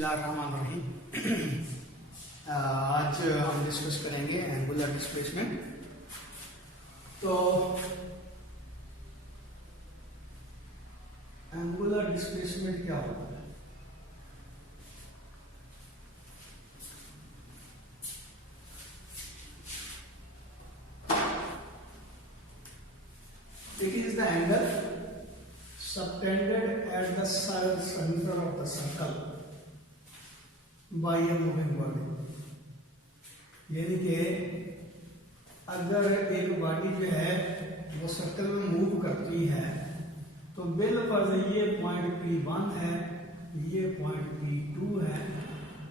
बिस्मिल्लाहिर्रहमानिर्रहीम। आज हम डिस्कस करेंगे एंगुलर डिस्प्लेसमेंट। तो एंगुलर डिस्प्लेसमेंट क्या होता है? It is the angle subtended at the center of the circle by a moving body। यानी कि अगर एक बॉडी जो है वो सर्कल में मूव करती है तो बिल्कुल ये पॉइंट P1 है, ये पॉइंट P2 है,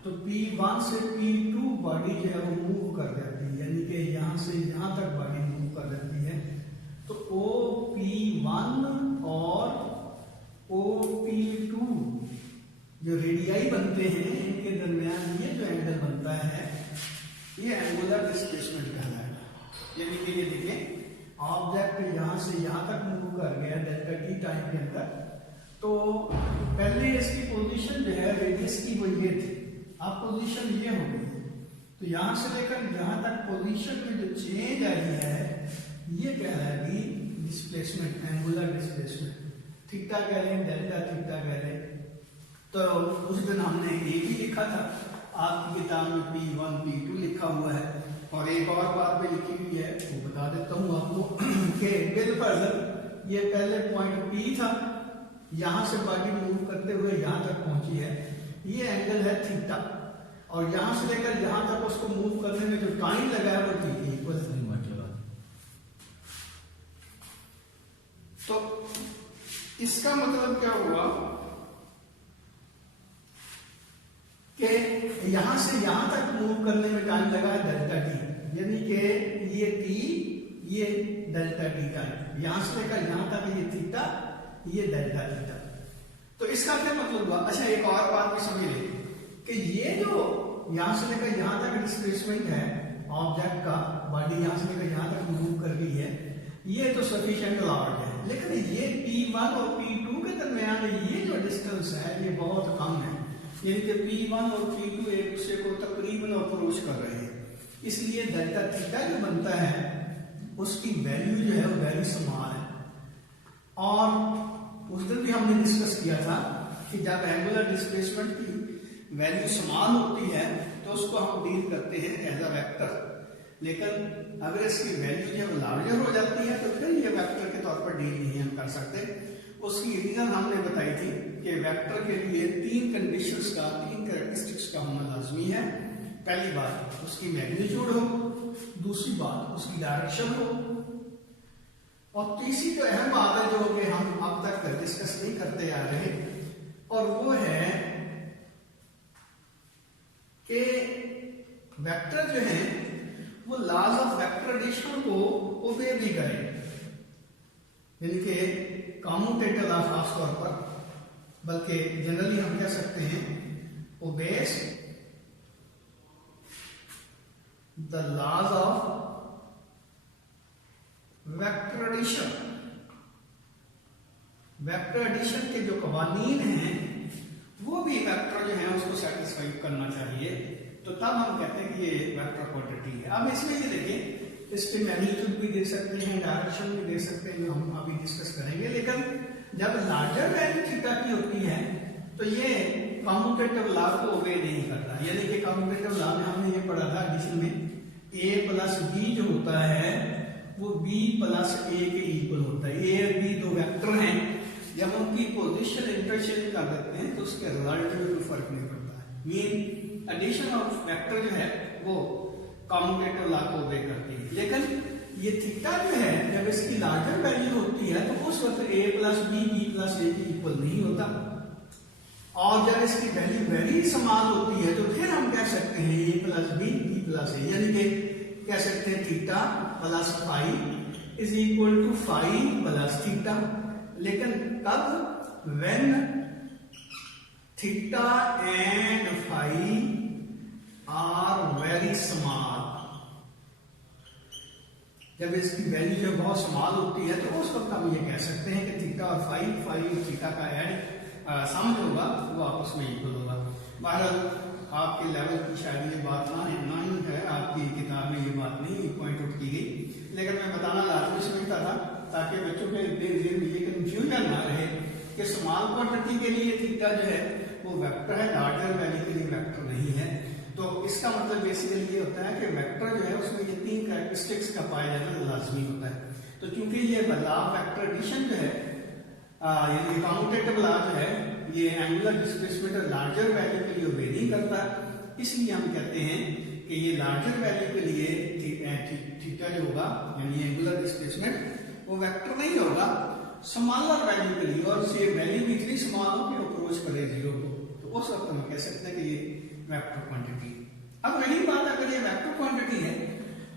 तो P1 से P2 बॉडी जो है वो मूव कर जाती है, यानी कि यहाँ से यहाँ तक बॉडी मूव कर जाती है। तो OP1 और OP2 जो रेडियाई बनते हैं इनके दरमियान ये जो एंगल बनता है ये एंगुलर डिस्प्लेसमेंट कहलाएगा। यानी कि ये देखें ऑब्जेक्ट यहाँ से यहाँ तक मूव कर गया डेल्टा टी टाइम के अंदर, तो पहले इसकी पोजीशन जो है रेडियस की वो ये थी, अब पोजीशन ये हो गई है। तो यहाँ से लेकर यहाँ तक पोजीशन में जो चेंज आई है ये कहलाएगी डिस्प्लेसमेंट, एंगुलर डिस्प्लेसमेंट। थीटा कह लें, डेल्टा थीटा कह लें। तो उस दिन हमने एक ही लिखा था, आपकी किताब में P1 P2 लिखा हुआ है, और एक और बात भी लिखी हुई है वो बता देता हूँ आपको कि बिल्कुल ये पहले पॉइंट P था, यहाँ से बॉडी मूव करते हुए यहाँ तक पहुंची है, ये एंगल है थीटा, और यहाँ से लेकर यहाँ तक उसको मूव करने में जो टाइम लगा है वो थीटा इक्वल है। तो इसका मतलब क्या हुआ कि यहां से यहां तक मूव करने में टाइम लगा है डेल्टा टी, यानी कि ये टी ये डेल्टा टी टाइम, यहां से लेकर यहां तक ये थीटा ये डेल्टा थीटा। तो इसका क्या मतलब हुआ? अच्छा एक और बात भी समझ लें कि ये जो यहां से लेकर यहां तक डिस्प्लेसमेंट है ऑब्जेक्ट का, बॉडी यहां से लेकर यहां तक मूव कर रही है, ये तो सफिशिएंट लार्ज है, लेकिन ये P1 और P2 के दरमियान ये जो डिस्टेंस है ये बहुत कम है, यानी कि P1 और P2 एक दूसरे को तकरीबन अप्रोच कर रहे हैं, इसलिए डेल्टा थीटा जो बनता है उसकी वैल्यू जो है वो वेरी स्मॉल है। और उस दिन भी हमने डिस्कस किया था कि जब एंगुलर डिस्प्लेसमेंट की वैल्यू स्मॉल होती है तो उसको हम डील करते हैं एज अ वेक्टर, लेकिन अगर इसकी वैल्यू जो लार्जर हो जाती है तो फिर ये वेक्टर के तौर पर डील नहीं हम कर सकते। उसकी रीजन हमने बताई थी कि वेक्टर के लिए तीन कंडीशंस का, तीन कैरेक्टरिस्टिक्स का होना लाजमी है। पहली बात उसकी मैग्नीट्यूड हो, दूसरी बात उसकी डायरेक्शन हो, और तीसरी जो अहम बात है जो कि हम अब तक डिस्कस नहीं करते आ रहे, और वो है कि वेक्टर जो है वो लॉज ऑफ वेक्टर एडिशन को ओबे भी करे, यानी कि कम्यूटेटिव लॉ खास तौर पर, बल्कि जनरली हम कह सकते हैं obeys the laws of vector addition. Vector addition के जो कवानीन हैं वो भी वेक्टर जो है उसको सेटिस्फाई करना चाहिए, तो तब हम कहते हैं कि ये वेक्टर क्वांटिटी है। अब इसमें ये देखिए इस पे मैग्नीट्यूड भी दे सकते हैं, डायरेक्शन भी दे सकते हैं, जो हम अभी डिस्कस करेंगे, लेकिन जब लार्जर वैल्यू थीटा की होती है तो ये कम्यूटेटिव लॉ को ओबे नहीं करता, यानी कि कम्यूटेटिव लॉ में हमने ये पढ़ा था एडिशन में a प्लस बी जो होता है वो b प्लस a के इक्वल होता है। a और b दो वेक्टर हैं, जब उनकी पोजीशन इंटरचेंज कर देते हैं तो उसके रिजल्ट में कोई फर्क नहीं पड़ता है। मीन एडिशन ऑफ वेक्टर जो है वो कम्यूटेटिव लॉ को ओबे करती है, लेकिन ये थीटा जो है जब इसकी लार्जर वैल्यू होती है तो उस वक्त a plus B B plus a के इक्वल नहीं होता, और जब इसकी वैल्यू वेरी स्मॉल होती है तो फिर हम कह सकते हैं a plus B B plus a, यानी कि कह सकते हैं theta plus phi is equal to phi plus theta. लेकिन कब? When theta and phi are very small, जब इसकी वैल्यू जो बहुत स्मॉल होती है तो उस वक्त हम ये कह सकते हैं कि थीटा और फाई और थीटा का एड सम होगा वो आपस में इक्वल होगा। बहरहाल आपके लेवल की शायद ये बात ना ही है, आपकी किताब में ये बात नहीं पॉइंट आउट की गई, लेकिन मैं बताना लाजमी समझता था ताकि बच्चों के दिल में ये कंफ्यूजन ना रहे कि स्मॉल क्वांटिटी के लिए थीटा जो है वो वेक्टर है, लार्जर वैल्यू के लिए वेक्टर नहीं है। तो इसका मतलब बेसिकली ये होता है कि वेक्टर जो है उसमें ये तीन कैरेक्टरिस्टिक्स का पाया जाना लाजमी होता है। तो चूंकि ये लॉ ऑफ वेक्टर एडिशन जो है यानी कम्यूटेटिव लॉ जो है ये एंगुलर डिस्प्लेसमेंट और लार्जर वैल्यू के लिए ओबे नहीं करता, इसलिए हम कहते हैं कि ये लार्जर वैल्यू के लिए थीटा जो होगा यानी एंगुलर डिस्प्लेसमेंट वो वेक्टर नहीं होगा स्मॉलर वैल्यू के लिए, और से वैल्यू इतनी स्मॉल हो कि अप्रोच करे जीरो को, तो उस वक्त हम कह सकते हैं कि ये वेक्टर क्वांटिटी। अब रही बात अगर ये वेक्टर क्वांटिटी है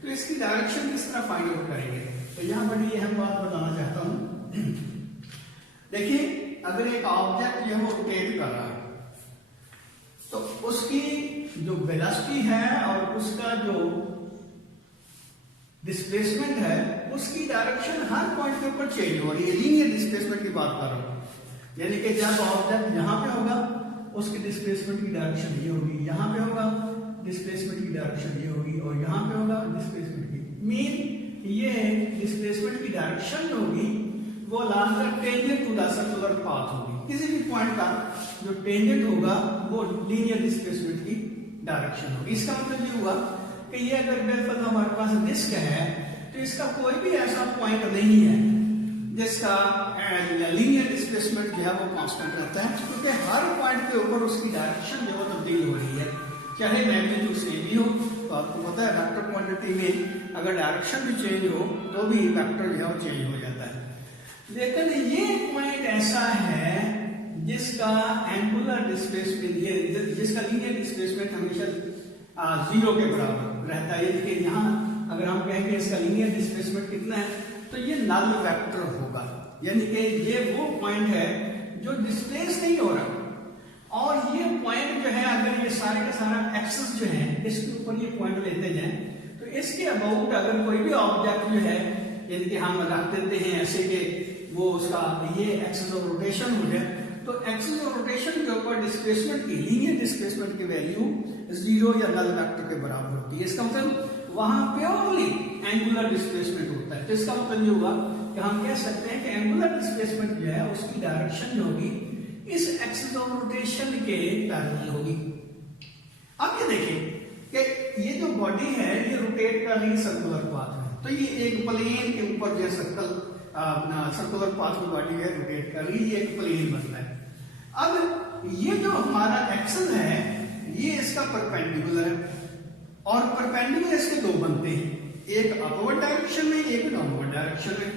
तो इसकी डायरेक्शन किस तरह फाइंड आउट करेंगे, तो यहां बड़ी अहम बात बताना चाहता हूं। देखिए अगर एक ऑब्जेक्ट जो है रोटेट कर रहा है तो उसकी जो वेलोसिटी है और उसका जो डिस्प्लेसमेंट है उसकी डायरेक्शन हर पॉइंट के ऊपर चेंज हो रही है। लीनियर डिस्प्लेसमेंट की बात कर रहा हूं, यानी कि जब ऑब्जेक्ट यहां पे होगा उसकी डिस्प्लेसमेंट की डायरेक्शन ये होगी, यहां पे होगा डिस्प्लेसमेंट की डायरेक्शन ये होगी, और यहां पे होगा डिस्प्लेसमेंट की मीन ये डिस्प्लेसमेंट की डायरेक्शन होगी वो longer tangent to the circular path होगी। किसी भी पॉइंट का जो टेंजेंट होगा वो लीनियर डिस्प्लेसमेंट की डायरेक्शन होगी। इसका मतलब ये हुआ कि ये अगर बिल्कुल हमारे पास डिस्क है तो इसका कोई भी ऐसा पॉइंट नहीं है जिसका लीनियर डिस्प्लेसमेंट जो है वो कांस्टेंट रहता है, क्योंकि हर पॉइंट के ऊपर उसकी डायरेक्शन जो है तब्दील हो रही है, चाहे मैग्नीट्यूड सेम ही हो। तो आपको पता है वेक्टर क्वांटिटी में अगर डायरेक्शन भी चेंज हो तो भी वेक्टर जो है वो चेंज हो जाता है। लेकिन ये पॉइंट ऐसा है जिसका एंगुलर डिस्प्लेसमेंट जिसका लीनियर डिस्प्लेसमेंट हमेशा जीरो के बराबर रहता है। कि यहाँ अगर हम कहेंगे इसका लीनियर डिस्प्लेसमेंट कितना है तो ये नल वेक्टर होगा, यानी कि ये वो पॉइंट है जो डिस्प्लेस नहीं हो रहा, और ये पॉइंट जो है अगर ये सारे का सारा एक्सेस जो है इसके ऊपर ये पॉइंट लेते जाएं तो इसके अबाउट अगर कोई भी ऑब्जेक्ट जो है यानी कि हम रख देते हैं ऐसे कि वो उसका ये एक्सिस ऑफ रोटेशन हो जाए, तो एक्सिस ऑफ रोटेशन के ऊपर डिस्प्लेसमेंट की लीनियर डिस्प्लेसमेंट की वैल्यू जीरो या नल वेक्टर के बराबर होती है। इसका मतलब वहां प्योरली एंगुलर डिस्प्लेसमेंट होता है। तो इसका मतलब ये हुआ कि हम कह सकते हैं कि एंगुलर डिस्प्लेसमेंट जो है उसकी डायरेक्शन जो होगी इस एक्सिस ऑफ रोटेशन के पैरेलल होगी। अब ये देखिए कि ये जो बॉडी है ये रोटेट कर रही है सर्कुलर पाथ में, तो ये एक प्लेन के ऊपर जो सर्कुलर पाथ की बॉडी है रोटेट कर रही है, ये एक प्लेन बनता है। अब ये जो हमारा एक्सल है ये इसका परपेंडिकुलर है, और परपेंडिकुलर इसके दो बनते हैं, एक अपवर्ड डायरेक्शन में एक डाउनवर्ड डायरेक्शन में।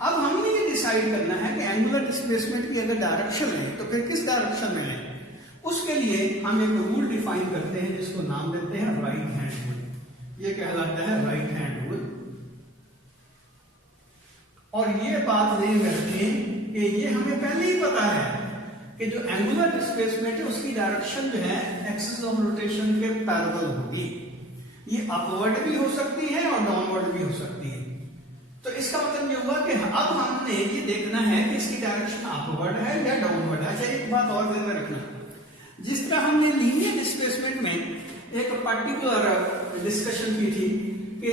अब हमने ये डिसाइड करना है कि एंगुलर डिस्प्लेसमेंट की अगर डायरेक्शन है तो फिर किस डायरेक्शन में है। उसके लिए हम एक रूल डिफाइन करते हैं जिसको नाम देते हैं राइट हैंड रूल। ये कहलाता है राइट हैंड रूल, और ये बात नहीं रखें कि ये हमें पहले ही पता है कि जो एंगुलर डिस्प्लेसमेंट है उसकी डायरेक्शन जो है एक्सिस ऑफ रोटेशन के पैरेलल होगी। ये अपवर्ड भी हो सकती है और डाउनवर्ड भी हो सकती है। तो इसका मतलब ये हुआ कि अब हमने ये देखना है कि इसकी डायरेक्शन अपवर्ड है या डाउनवर्ड है। अच्छा एक बात और ध्यान में रखना, जिस तरह हमने लीनियर डिस्प्लेसमेंट में एक पर्टिकुलर डिस्कशन की थी कि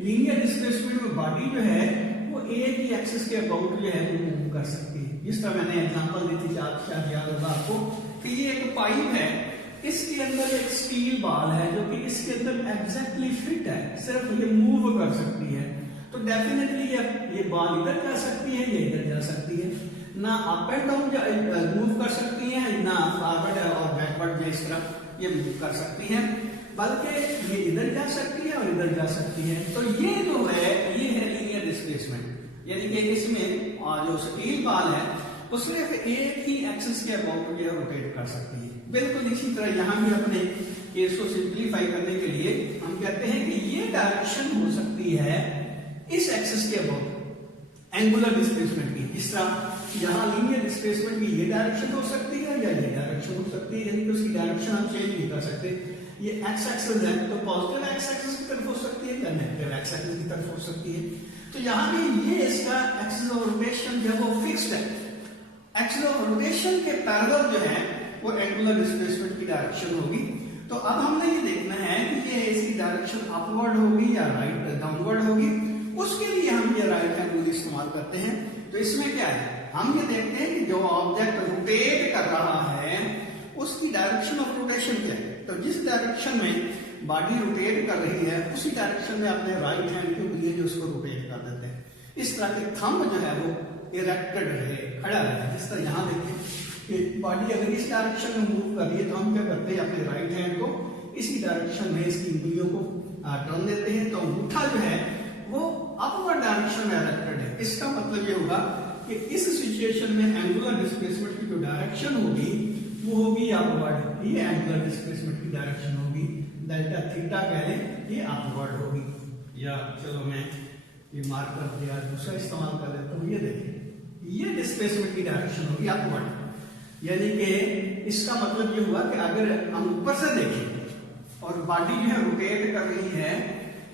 लीनियर डिस्प्लेसमेंट में बॉडी जो है वो एक ही एक्सिस के अबाउट जो है वो मूव कर सकती है। जिस तरह मैंने एग्जांपल दी थी, शायद याद होगा आपको कि ये एक पाइप है, इसके अंदर एक स्टील बॉल है जो कि इसके अंदर एग्जैक्टली फिट है, सिर्फ ये मूव कर सकती है। तो डेफिनेटली ये बॉल इधर जा सकती है, ये इधर जा सकती है, ना अप एंड डाउन मूव कर सकती है, ना फॉरवर्ड और बैकवर्ड इस तरह ये मूव कर सकती है, बल्कि ये इधर जा सकती है और इधर जा सकती है। तो ये जो है ये है लीनियर डिस्प्लेसमेंट, यानी कि इसमें जो स्टील बॉल है वो सिर्फ एक ही एक्सिस के अबाउट ये रोटेट कर सकती है। बिल्कुल इसी तरह यहां भी अपने केस को सिंप्लीफाई करने के लिए हम कहते हैं कि ये डायरेक्शन हो सकती है इस एक्सिस के अबाउट एंगुलर डिस्प्लेसमेंट की। इस तरह यहां लीनियर डिस्प्लेसमेंट की ये डायरेक्शन हो सकती है या ये डायरेक्शन हो सकती है, यानी कि उसकी डायरेक्शन हम चेंज नहीं कर सकते। ये एक्स एक्सिस है तो पॉजिटिव एक्स एक्सिस की तरफ हो सकती है या नेगेटिव एक्स एक्सिस की तरफ हो सकती है। तो यहां भी ये इसका एक्सिस ऑफ रोटेशन जो है वो फिक्स्ड है। एक्सिस ऑफ रोटेशन के पैरेलल जो है वो एंगुलर डिस्प्लेसमेंट की डायरेक्शन होगी। तो अब हमने ये देखना है कि ये इसकी डायरेक्शन अपवर्ड होगी या राइट डाउनवर्ड होगी। उसके लिए हम ये राइट हैंड रूल इस्तेमाल करते हैं। तो इसमें क्या है, हम ये देखते हैं कि जो ऑब्जेक्ट रोटेट कर रहा है उसकी डायरेक्शन ऑफ रोटेशन क्या है। तो जिस डायरेक्शन में बॉडी रोटेट कर रही है उसी डायरेक्शन में अपने राइट हैंड के लिए जो उसको रोटेट कर देते हैं। इस तरह के थंब जो है वो इरेक्टेड रहे, खड़ा रहे। जिस तरह यहाँ देखिए कि बॉडी अगर इस डायरेक्शन में मूव कर रही है तो हम क्या करते हैं, अपने राइट हैंड को इसी डायरेक्शन में इसकी उंगलियों को टर्न देते हैं। तो अंगूठा जो है वो अपवर्ड डायरेक्शन में इरेक्टेड है। इसका मतलब ये होगा कि इस सिचुएशन में एंगुलर डिस्प्लेसमेंट की जो डायरेक्शन होगी वो होगी अपवर्ड। ये एंगुलर डिस्प्लेसमेंट की डायरेक्शन होगी, डेल्टा थीटा कह लें, ये अपवर्ड होगी। या चलो मैं ये मार्कर दिया दूसरा इस्तेमाल कर लेता हूँ। ये देखिए ये डिस्प्लेसमेंट की डायरेक्शन होगी अपवर्ड। यानी कि इसका मतलब ये हुआ कि अगर हम ऊपर से देखें और बॉडी जो है रोटेट कर रही है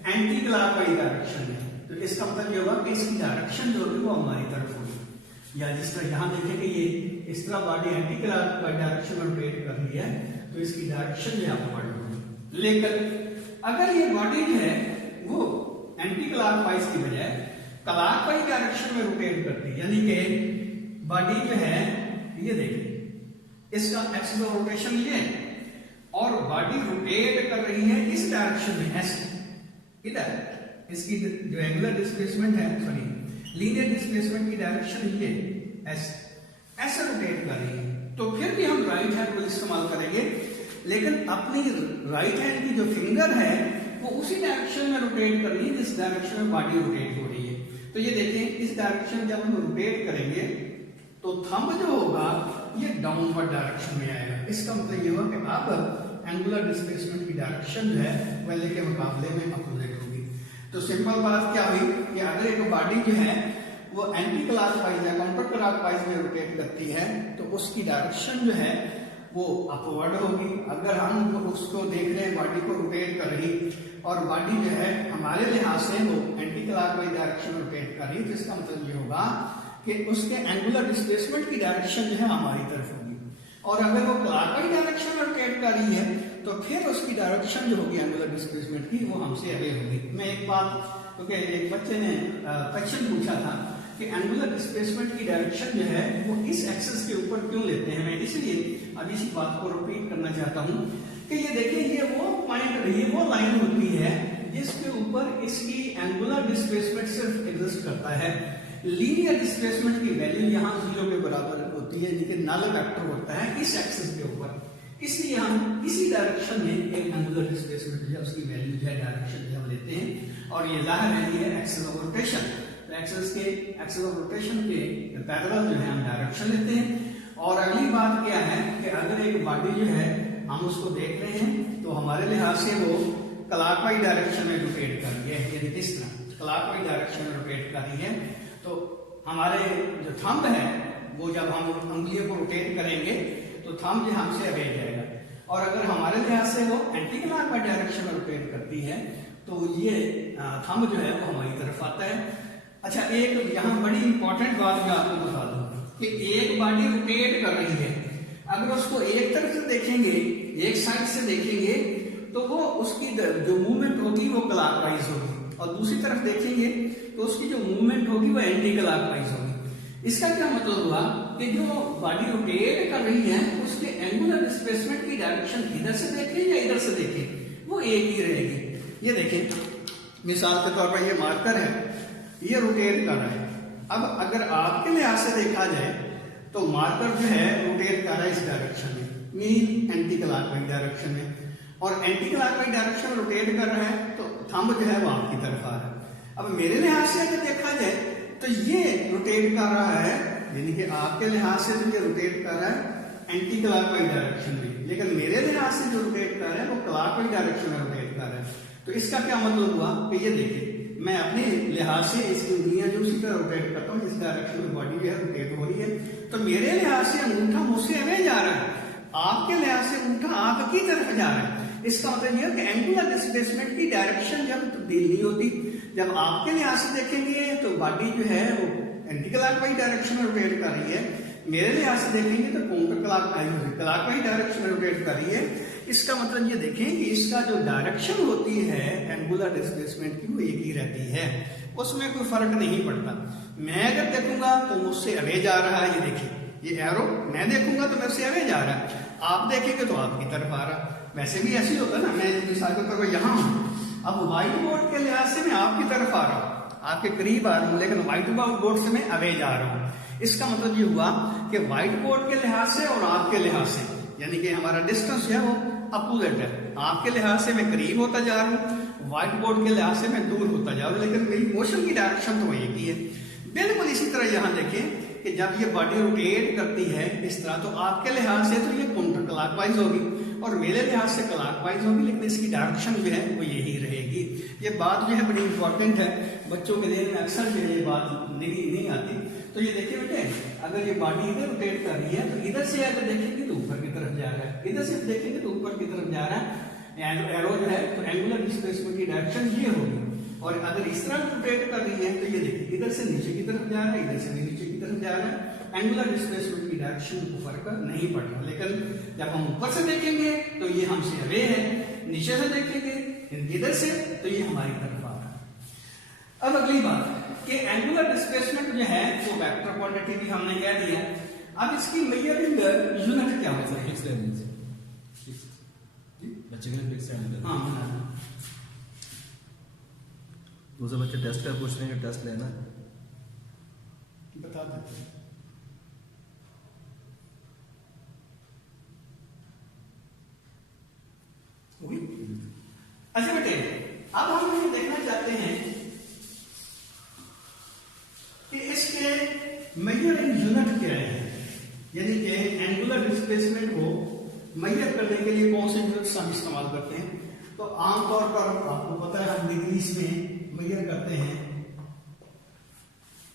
एंटी क्लॉकवाइज डायरेक्शन में, तो इसका मतलब ये हुआ कि इसकी डायरेक्शन जो होगी वो हमारी तरफ होगी। या जिस तरह यहाँ देखें कि ये इस तरह बॉडी एंटी क्लॉकवाइज डायरेक्शन में रोटेट कर रही है तो इसकी डायरेक्शन जो अपवर्ड होगी। लेकिन अगर ये बॉडी जो है वो एंटी क्लॉकवाइज की बजाय क्लॉकवाइज डायरेक्शन में रोटेट करती है, यानी कि बॉडी जो है ये देखिए इसका एक्सिस ऑफ रोटेशन ये और बॉडी रोटेट कर रही है इस डायरेक्शन में ऐसे, इधर इसकी जो एंगुलर डिस्प्लेसमेंट है, सॉरी लीनियर डिस्प्लेसमेंट की डायरेक्शन ये ऐसे रोटेट कर रही है। तो फिर भी हम राइट हैंड को इस्तेमाल करेंगे, लेकिन अपनी राइट हैंड की जो फिंगर है वो उसी डायरेक्शन में रोटेट कर रही है जिस डायरेक्शन में बॉडी रोटेट हो रही है। तो ये देखें इस डायरेक्शन जब हम रोटेट करेंगे तो थंब जो होगा ये डाउनवर्ड डायरेक्शन में आएगा। इसका मतलब ये हुआ कि अब एंगुलर डिस्प्लेसमेंट की डायरेक्शन जो है पहले के मुकाबले में अपोजिट होगी। तो सिंपल बात क्या हुई कि अगर एक बॉडी जो है वो एंटी क्लॉकवाइज या काउंटर क्लॉकवाइज में रोटेट करती है तो उसकी डायरेक्शन जो है वो अपवर्ड होगी। अगर हम उसको देख रहे हैं बॉडी को रोटेट कर रही और बॉडी जो है हमारे लिहाज से वो एंटी क्लॉकवाइज डायरेक्शन में रोटेट कर रही, तो इसका मतलब ये होगा कि उसके एंगुलर डिस्प्लेसमेंट की डायरेक्शन जो है हमारी तरफ होगी। और अगर वो क्लॉकवाइज डायरेक्शन में रोटेट कर रही है तो फिर उसकी डायरेक्शन जो होगी एंगुलर डिस्प्लेसमेंट की वो हमसे अवे होगी। मैं एक बात, क्योंकि एक बच्चे ने क्वेश्चन पूछा था कि एंगुलर डिस्प्लेसमेंट की डायरेक्शन जो है वो इस एक्सिस के ऊपर क्यों लेते हैं, मैं इसलिए अब इसी बात को रिपीट करना चाहता हूँ कि ये देखिए ये वो पॉइंट रही, वो लाइन होती है जिसके ऊपर इसकी एंगुलर डिस्प्लेसमेंट सिर्फ एग्जिस्ट करता है। लीनियर डिस्प्लेसमेंट की वैल्यू यहाँ 0 के बराबर होती है, लेकिन नल वेक्टर होता है इस एक्सिस के ऊपर। इसलिए हम इसी डायरेक्शन में एक एंगुलर डिस्प्लेसमेंट जो है उसकी वैल्यू जो है डायरेक्शन जो हम लेते हैं और ये जाहिर है ये एक्सिस ऑफ रोटेशन। तो एक्सिस ऑफ रोटेशन के पैरेलल जो है हम डायरेक्शन लेते हैं। और अगली बात क्या है कि अगर एक बॉडी जो है हम उसको देख रहे हैं तो हमारे लिहाज से वो क्लॉकवाइज डायरेक्शन में रोटेट कर रही है, यानी इस तरह क्लॉकवाइज डायरेक्शन में रोटेट कर रही है। तो हमारे जो थंब है वो जब हम उंगलियों को रोटेट करेंगे तो थंब जो हमसे अवे जाएगा। और अगर हमारे लिहाज से वो एंटी क्लॉकवाइज डायरेक्शन में रोटेट करती है तो ये थंब जो है वो हमारी तरफ आता है। अच्छा, एक यहाँ बड़ी इंपॉर्टेंट बात मैं आपको बता दूं कि एक बॉडी रोटेट कर रही है, अगर उसको एक तरफ से देखेंगे, एक साइड से देखेंगे तो वो उसकी जो मूवमेंट होगी वो क्लॉकवाइज होगी, और दूसरी तरफ देखेंगे तो उसकी जो मूवमेंट होगी वो एंटी क्लॉकवाइज होगी। इसका क्या मतलब हुआ कि जो बॉडी रोटेट कर रही है उसके एंगुलर डिस्प्लेसमेंट की डायरेक्शन इधर से देखें या इधर से देखें वो एक ही रहेगी। ये देखें मिसाल के तौर पर ये मार्कर है, ये रोटेट कर रहा है। अब अगर आपके लिहाज से देखा जाए तो मार्कर जो है रोटेट कर रहा है इस डायरेक्शन में, मीन एंटी क्लॉकवाइज डायरेक्शन में, और एंटी क्लॉकवाइज डायरेक्शन में रोटेट कर रहा है तो थंब जो है वो आपकी तरफ आ रहा है। अब मेरे लिहाज से अगर देखा जाए तो ये रोटेट कर रहा है, यानी कि आपके लिहाज से तो ये रोटेट कर रहा है एंटी क्लॉकवाइज डायरेक्शन में, लेकिन मेरे लिहाज से जो रोटेट कर रहा है वो क्लॉकवाइज डायरेक्शन में रोटेट कर रहा है। तो इसका क्या मतलब हुआ कि ये देखिए मैं अपने लिहाज से इसकी उंगलियां जो उसी तरह रोटेट करता हूँ जिस डायरेक्शन में बॉडी जो है रोटेट हो रही है, तो मेरे लिहाज से अंगूठा मुझसे अवे जा रहा है, आपके लिहाज से अंगूठा आपकी तरफ जा रहा है। इसका मतलब यह कि एंगुलर डिस्प्लेसमेंट की डायरेक्शन जब तब्दील नहीं होती, जब आपके लिहाज से देखेंगे तो बॉडी जो है वो एंटी क्लॉकवाइज डायरेक्शन में रोटेट कर रही है, मेरे लिहाज से देखेंगे तो काउंटर क्लॉकवाइज डायरेक्शन में रोटेट कर रही है। इसका मतलब ये देखें कि इसका जो डायरेक्शन होती है एंगुलर डिस्प्लेसमेंट की वो एक ही रहती है, उसमें कोई फर्क नहीं पड़ता। मैं अगर देखूंगा तो मुझसे अवे जा रहा है, ये देखिए ये एरो मैं देखूंगा तो मेरे से अवे जा रहा है, आप देखेंगे तो आपकी तरफ आ रहा। वैसे भी ऐसे ही होता है ना, मैं मिसाल के तौर पर यहाँ हूँ, अब व्हाइट बोर्ड के लिहाज से मैं आपकी तरफ आ रहा हूँ, आपके करीब आ रहा हूँ, लेकिन व्हाइट बोर्ड से मैं अवे जा रहा हूँ। इसका मतलब ये हुआ कि व्हाइट बोर्ड के लिहाज से और आपके लिहाज से, यानी कि हमारा डिस्टेंस है वो अपोजिट है। आपके लिहाज से मैं करीब होता जा रहा हूँ, व्हाइट बोर्ड के लिहाज से मैं दूर होता जा रहा हूँ, लेकिन मेरी मोशन की डायरेक्शन तो एक ही है। बिल्कुल इसी तरह यहाँ देखें कि जब ये बॉडी रोटेट करती है इस तरह, तो आपके लिहाज से तो ये काउंटर क्लॉकवाइज होगी और मेरे लिहाज से क्लॉकवाइज होगी, लेकिन इसकी डायरेक्शन जो है वो यही रहेगी। ये बात जो है बड़ी इंपॉर्टेंट है, बच्चों के लिए अक्सर जो है ये बात नहीं आती। तो ये देखिए बेटे, अगर ये बॉडी इधर रोटेट कर रही है तो इधर से अगर देखेंगे तो ऊपर की तरफ जा रहा है, इधर से देखेंगे तो ऊपर की तरफ जा रहा है। एरो जो है तो एंगुलर डिस्प्लेसमेंट की डायरेक्शन ये होगी। और अगर इस तरह रोटेट कर रही है तो ये देखिए इधर से नीचे की तरफ जा रहा है, इधर से भी नीचे की तरफ जा रहा है। एंगुलर डिस्प्लेसमेंट की डायरेक्शन को फर्क नहीं पड़ता, लेकिन जब हम ऊपर से देखेंगे तो ये हमसे अवे है, नीचे से देखेंगे इधर से तो ये हमारी तरफ आ रहा है। अब अगली बात कि एंगुलर डिस्प्लेसमेंट जो है वो वेक्टर क्वांटिटी भी हमने कह दिया। अब इसकी मेजरिंग यूनिट क्या होता है? बच्चे के लिए फिक्स है। हाँ, दूसरे बच्चे टेस्ट का पूछ रहे हैं, टेस्ट लेना बता देते हैं। अच्छा बेटे, अब हम ये देखना चाहते हैं कि इसके मेजरिंग यूनिट क्या है, यानी कि एंगुलर डिस्प्लेसमेंट को मेजर करने के लिए कौन से यूनिट्स हम इस्तेमाल करते हैं। तो आमतौर पर आपको पता है हम डिग्रीज में मेजर करते हैं,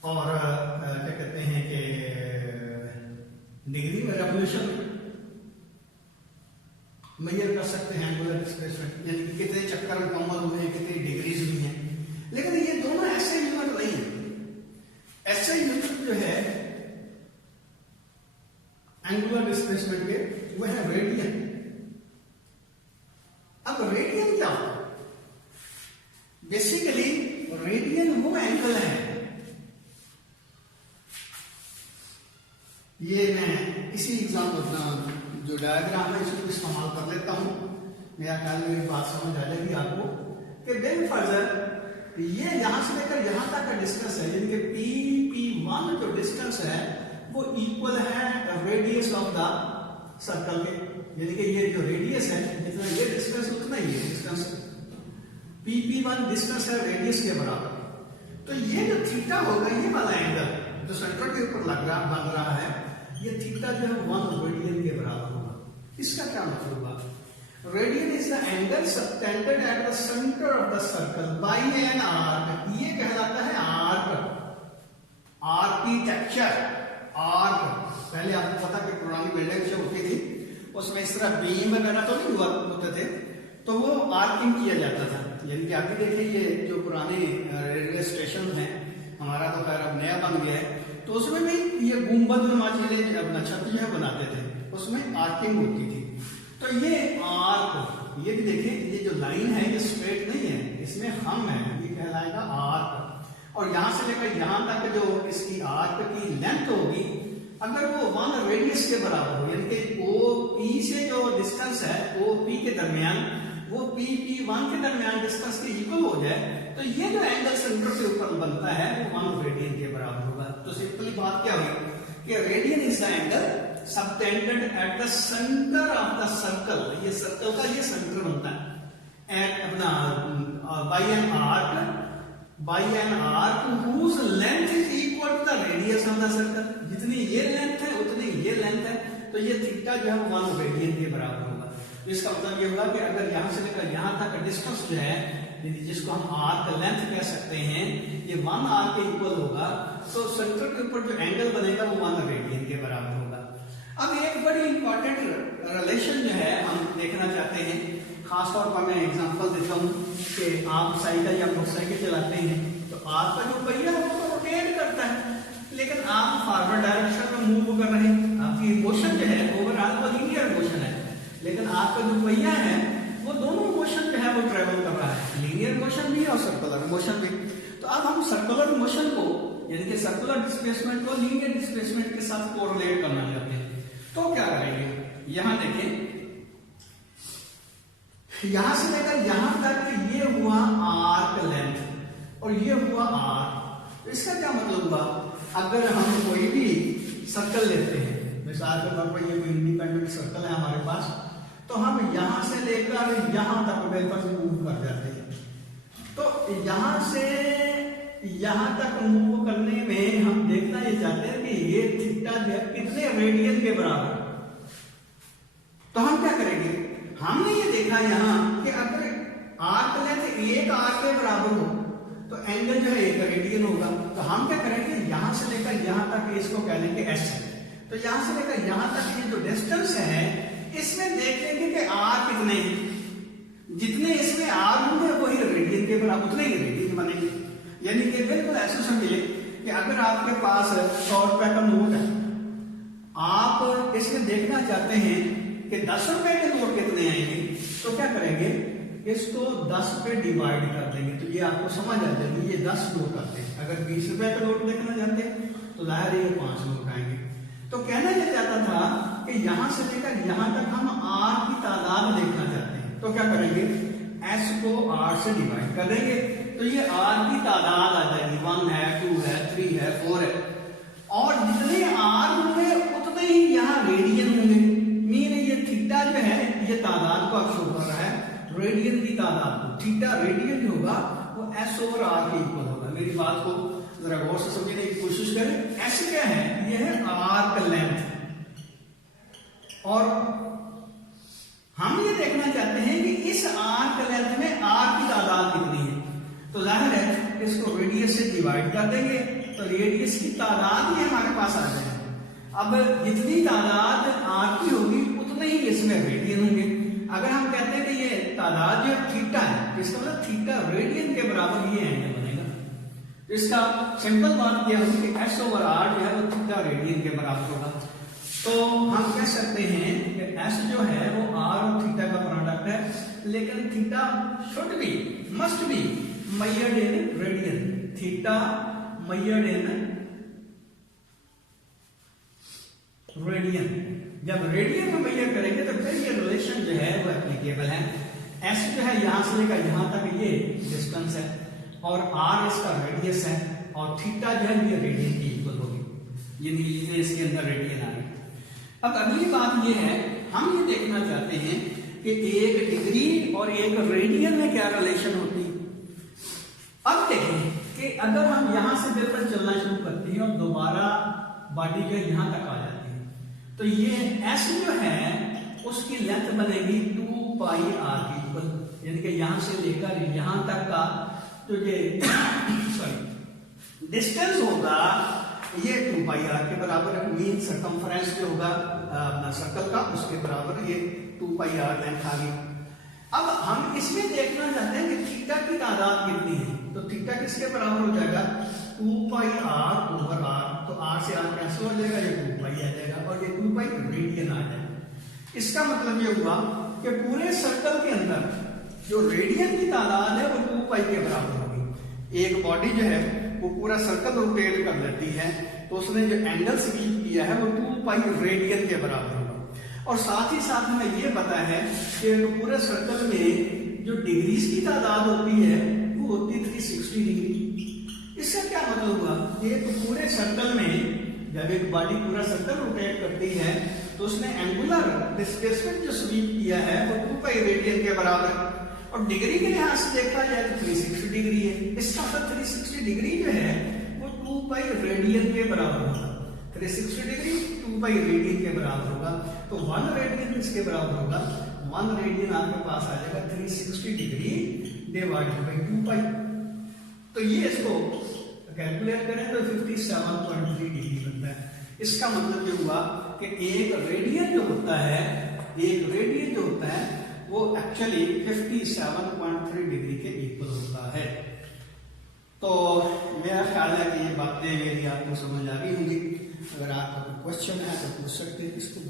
और क्या कहते हैं कि डिग्री में रेवोल्यूशन मेजर कर सकते हैं एंगुलर डिस्प्लेसमेंट, यानी कि कितने चक्कर मुकम्मल हुए हैं, कितनी डिग्रीज हुई हैं। लेकिन ये दोनों ऐसे यूनिट नहीं है। ऐसे यूनिट जो है एंगुलर डिस्प्लेसमेंट के वो है रेडियन। अब रेडियन क्या होता है? बेसिकली रेडियन वो एंगल है, ये मैं इसी एग्जाम्पल जो डायग्राम है इसको इस्तेमाल कर लेता हूं। मेरा ख्याल में मेरी बात समझ आ जाएगी आपको कि देन फर्दर ये यहां से लेकर यहां तक का डिस्टेंस है, यानी कि P1 जो डिस्टेंस है वो इक्वल है रेडियस ऑफ द सर्कल के, यानी कि ये जो रेडियस है जितना ये डिस्टेंस उतना ही है डिस्टेंस। P1 डिस्टेंस है रेडियस के बराबर। तो ये जो थीटा होगा, ये वाला एंगल जो सेंटर के ऊपर बन रहा है, ये थीटा जो है 1 रेडियन के बराबर होगा। इसका क्या मतलब हुआ? Radian is the angle subtended at the centre of the circle by an arc. ये कहलाता है आर्क, आर्किटेक्चर, आर्क। पहले आपको पता कि पुरानी बिल्डिंग जो होती थी उसमें इस तरह बीम वगैरह तो नहीं हुआ होते थे, तो वो आर्किंग किया जाता था। यानी कि आगे देखिए ये जो पुराने रेलवे स्टेशन है, हमारा तो खैर अब नया बन गया है, तो उसमें भी ये गुंबद नुमा चीजें अपना छत जो है बनाते थे, उसमें आर्किंग होती थी। तो ये आर्क, ये भी देखिए ये जो लाइन है ये स्ट्रेट नहीं है, इसमें हम है, ये कहलाएगा आर्क। और यहां से लेकर यहां तक जो इसकी आर्क की लेंथ होगी, अगर वो 1 रेडियस के बराबर हो, यानी कि OP से जो डिस्टेंस है OP के दरमियान, वो P1 के दरमियान डिस्टेंस के इक्वल हो जाए, तो ये जो एंगल सेंटर से ऊपर बनता है वो 1 रेडियन के बराबर होगा। तो सिंपली बात क्या हुई कि radian is the angle subtended at the centre of the circle. ये सर्कल का ये सेंटर बनता है एट अपना by an arc whose length is equal to the radius of the circle. जितनी ये लेंथ है उतनी ये लेंथ है, तो ये थीटा जो है 1 रेडियन के बराबर होगा। तो इसका मतलब ये होगा कि अगर यहां से लेकर यहां तक डिस्टेंस जो है, जिसको हम आर्क लेंथ कह सकते हैं, ये 1 आर्क के इक्वल होगा, तो सेंटर के ऊपर जो एंगल बनेगा वो 1 रेडियन के बराबर होगा। अब एक बड़ी इंपॉर्टेंट रिलेशन जो है हम देखना चाहते हैं, खासतौर पर मैं एग्जांपल देता हूं कि आप साइकिल या मोटरसाइकिल चलाते हैं, तो आपका जो पहिया वो तो रोटेट करता है, लेकिन आप फॉरवर्ड डायरेक्शन में मूव कर रहे हैं, आपकी मोशन जो है ओवरऑल वो लीनियर मोशन है, लेकिन आपका जो पहिया है वो दोनों मोशन जो है वो ट्रेवल कर रहा है, लीनियर मोशन भी और सर्कुलर मोशन भी। तो अब हम सर्कुलर मोशन को यानी कि सर्कुलर डिस्प्लेसमेंट को लीनियर डिस्प्लेसमेंट के साथ कोरिलेट करना चाहते हैं, तो क्या करेंगे, यहां देखें, यहां से लेकर यहां तक ये हुआ आर्क लेंथ और ये हुआ आर। तो इसका क्या मतलब हुआ, अगर हम कोई भी सर्कल लेते हैं, मिसाल के तौर पर ये कोई इंडिपेंडेंट सर्कल है हमारे पास, तो हम यहां से लेकर यहां तक वेपर मूव कर जाते हैं। तो यहां से यहां तक मूव करने में हम देखना ये चाहते हैं कि ये थीटा जो है कितने रेडियन के बराबर। तो हम क्या करेंगे, हमने ये देखा यहां कि अगर आर्क लेंथ एक आर्क के बराबर हो तो एंगल जो है एक रेडियन होगा। तो हम क्या करेंगे, यहां से लेकर यहां तक इसको कह लेंगे एस। तो यहां से लेकर यहां तक ये जो डिस्टेंस है इसमें देख लेंगे कि आर कितने हैं, जितने इसमें आर होंगे वही रेडियन के बराबर उतने ही रेडियन बनेंगे। यानी कि बिल्कुल ऐसे समझिए कि अगर आपके पास 100 रुपए का नोट है, आप इसमें देखना चाहते हैं कि 10 रुपए के नोट कितने आएंगे, तो क्या करेंगे, इसको 10 पे डिवाइड कर देंगे, तो ये आपको समझ आ जाएगी ये 10 नोट आते हैं। अगर 20 रुपए का नोट देखना चाहते हैं तो जाहिर है ये 5 नोट आएंगे। तो कहना यह चाहता था कि यहां से लेकर यहां तक हम आर की तादाद देखना चाहते हैं, तो क्या करेंगे, एस को आर से डिवाइड कर देंगे, तो ये आर की तादाद आ जाएगी, 1 है, 2 है, 3 है, 4 है, और जितने आर होंगे उतने ही यहाँ रेडियन होंगे। मीन ये थीटा जो है ये तादाद को अब शो कर रहा है, रेडियन की तादाद को, थीटा रेडियन जो होगा वो एस ओवर आर के इक्वल होगा। मेरी बात को जरा गौर से समझने की कोशिश करें। एस क्या है, ये है आर्क लेंथ, और हम ये देखना चाहते हैं कि इस आर्क लेंथ में आर की तादाद कितनी है। तो जाहिर है इसको रेडियस से डिवाइड कर देंगे, तो रेडियस की तादाद ही हमारे पास आ जाएगी। अब जितनी तादाद आर की होगी उतने ही इसमें रेडियन होंगे। अगर हम कहते हैं कि ये तादाद जो थीटा है, इसका मतलब थीटा रेडियन के बराबर ये एंगल बनेगा। तो इसका सिंपल बात यह होगी कि एस ओवर आर जो है वो थीटा रेडियन के बराबर होगा। तो हम कह सकते हैं कि एस जो है वो आर और थीटा का प्रोडक्ट है, लेकिन theta should be, must be measured in radian, theta measured in radian. जब रेडियन में मेजर करेंगे तो फिर ये रिलेशन जो है वो एप्लीकेबल है। एस जो है यहां से लेकर यहां तक ये डिस्टेंस है, और आर इसका रेडियस है, और थीटा जो है ये रेडियन की इक्वल होगी, यानी इसके अंदर रेडियन आ गई। अब अगली बात ये है, हम ये देखना चाहते हैं कि एक डिग्री और एक रेडियन में क्या रिलेशन होती है। अब देखें कि अगर हम यहां से बिल्कुल चलना शुरू करते हैं और दोबारा बॉडी जो यहां तक आ जाती है, तो ये एस जो है उसकी लेंथ बनेगी 2 पाई आर की इक्वल, यानी कि यहां से लेकर यहां तक का जो ये सॉरी डिस्टेंस होगा ये 2 पाई आर के बराबर है। मीन सर्कमफ्रेंस जो होगा अपना सर्कल का उसके बराबर ये 2 पाई आर लेंथ आ गई। अब हम इसमें देखना चाहते हैं कि थीटा की तादाद कितनी है, तो थीटा किसके बराबर हो जाएगा, 2 पाई आर ओवर आर। तो आर से आर कैंसिल हो जाएगा, ये 2 पाई आ जाएगा, और ये 2 पाई रेडियन आ जाएगा। इसका मतलब ये हुआ कि पूरे सर्कल के अंदर जो रेडियन की तादाद है वो 2 पाई के बराबर होगी। एक बॉडी जो है वो पूरा सर्कल रोटेट कर लेती है, तो उसने जो एंगल स्वीप किया है वो 2 पाई रेडियन के बराबर होगा। और साथ ही साथ हमें ये पता है कि पूरे सर्कल में जो डिग्रीज की तादाद होती है वो होती है 360 डिग्री। इसका क्या मतलब हुआ, एक पूरे सर्कल में जब एक बॉडी पूरा सर्कल रोटेट करती है तो उसने एंगुलर डिस्प्लेसमेंट जो स्वीप किया है वो 2 पाई रेडियन के बराबर, और डिग्री के लिहाज से देखा जाए तो 360 डिग्री है। इसका मतलब 360 डिग्री जो है वो 2 पाई रेडियन के बराबर होगा। 360 डिग्री 2 पाई रेडियन के बराबर होगा, तो 1 रेडियन इसके बराबर होगा। 1 रेडियन आपके पास आ जाएगा 360 डिग्री डिवाइडेड बाई 2 पाई। तो ये इसको कैलकुलेट करें तो 57.3 डिग्री बनता है। इसका मतलब ये हुआ कि एक रेडियन जो होता है वो एक्चुअली 57.3 डिग्री के इक्वल होता है। तो मेरा ख्याल है कि ये बातें मेरी आपको समझ आ गई होंगी। अगर आपका कोई क्वेश्चन है तो पूछ सकते हैं इसको,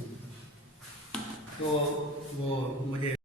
तो वो मुझे